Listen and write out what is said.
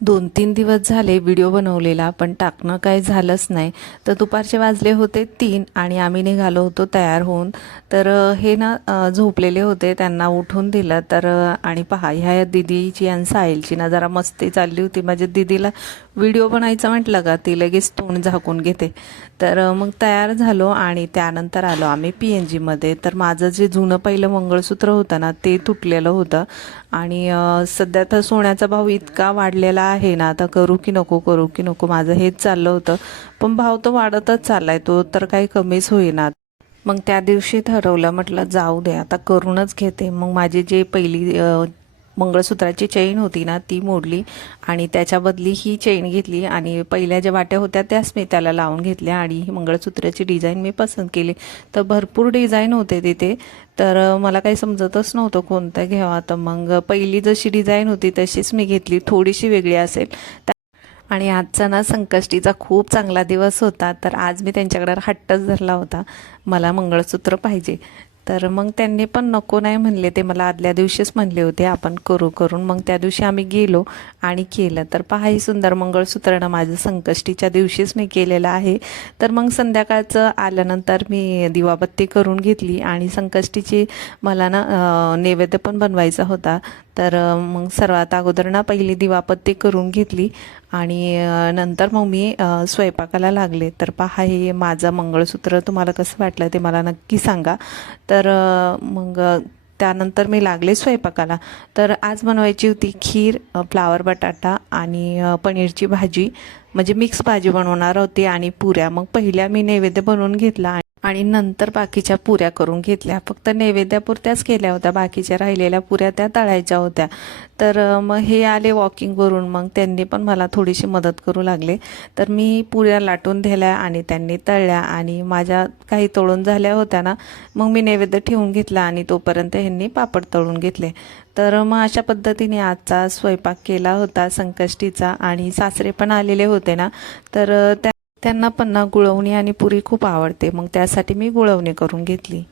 2-3 दिवस झाले व्हिडिओ बनवलेला, पण टाकणं काही झालंच नाही. तर दुपारचे वाजले होते 3 आणि आम्ही निघालो होतो तयार होऊन. तर हे ना झोपलेले होते, त्यांना उठून दिलं. तर आणि पहा, ह्या दीदीची आणि साहिलची ना जरा मस्ती चालली होती. माझ्या दीदीला व्हिडिओ बनायचं म्हटलं का ती लगेच तोंड झाकून घेते. तर मग तयार झालो आणि त्यानंतर आलो आम्ही PNGमध्ये. तर माझं जे जुनं पहिलं मंगळसूत्र होतं ना ते तुटलेलं होतं आणि सध्या तर सोन्याचा भाव इतका वाढलेला आहे ना, आता करू की नको माझं हेच चाललं होतं. पण भाव तो वाढतच चाललाय, तो तर काही कमीच होईना. मग त्या दिवशी ठरवलं, म्हटलं जाऊ दे आता करूनच घेते. मग माझी जी पहिली मंगळसूत्राची चेन होती ना ती मोडली आणि त्याच्या बदली ही चेन घेतली आणि पहिल्या ज्या वाट्या होत्या त्याच मी त्याला लावून घेतल्या आणि ही मंगळसूत्राची डिझाईन मी पसंत केली. तर भरपूर डिझाईन होते तिथे, तर मला काही समजतच नव्हतं कोणतं घ्यावं. तर मग पहिली जशी डिझाईन होती तशीच मी घेतली, थोडीशी वेगळी असेल. आणि आजचा ना संकष्टीचा खूप चांगला दिवस होता. तर आज मी त्यांच्याकडे हट्टच धरला होता, मला मंगळसूत्र पाहिजे. तर मग त्यांनी पण नको नाही म्हणले, ते मला आदल्या दिवशीच म्हणले होते आपण करून. मग त्या दिवशी आम्ही गेलो आणि केलं. तर पहा, ही सुंदर मंगळसूत्र ना माझं संकष्टीच्या दिवशीच मी केलेलं आहे. तर मग संध्याकाळचं आल्यानंतर मी दिवाबत्ती करून घेतली आणि संकष्टीची मला ना नैवेद्य पण बनवायचा होता. तर मग सर्वात अगोदर ना पहिली दिवाबत्ती करून घेतली आणि नंतर मग मी स्वयंपाकाला लागले. तर पहा, हे माझं मंगळसूत्र तुम्हाला कसं वाटलं ते मला नक्की सांगा. तर मग त्यानंतर मी लागले स्वयंपाकाला. तर आज बनवायची होती खीर, फ्लावर बटाटा आणि पनीरची भाजी, म्हणजे मिक्स भाजी बनवणार होती आणि पुऱ्या. मग पहिल्या मी नैवेद्य बनवून घेतला आणि नंतर बाकीच्या पुऱ्या करून घेतल्या. फक्त नैवेद्यापुरत्याच केल्या होत्या, बाकीच्या राहिलेल्या पुऱ्या त्या तळायच्या होत्या. तर मग हे आले वॉकिंगवरून, मग त्यांनी पण मला थोडीशी मदत करू लागले. तर मी पुऱ्या लाटून दिल्या आणि त्यांनी तळल्या आणि माझ्या काही तळून झाल्या होत्या ना, मग मी नैवेद्य ठेवून घेतला आणि तोपर्यंत ह्यांनी पापड तळून घेतले. तर मग अशा पद्धतीने आजचा स्वयंपाक केला होता संकष्टीचा. आणि सासरे पण आलेले होते ना, तर त्यांना पण ना गुळवणी आणि पुरी खूप आवडते, मग त्यासाठी मी गुळवणी करून घेतली.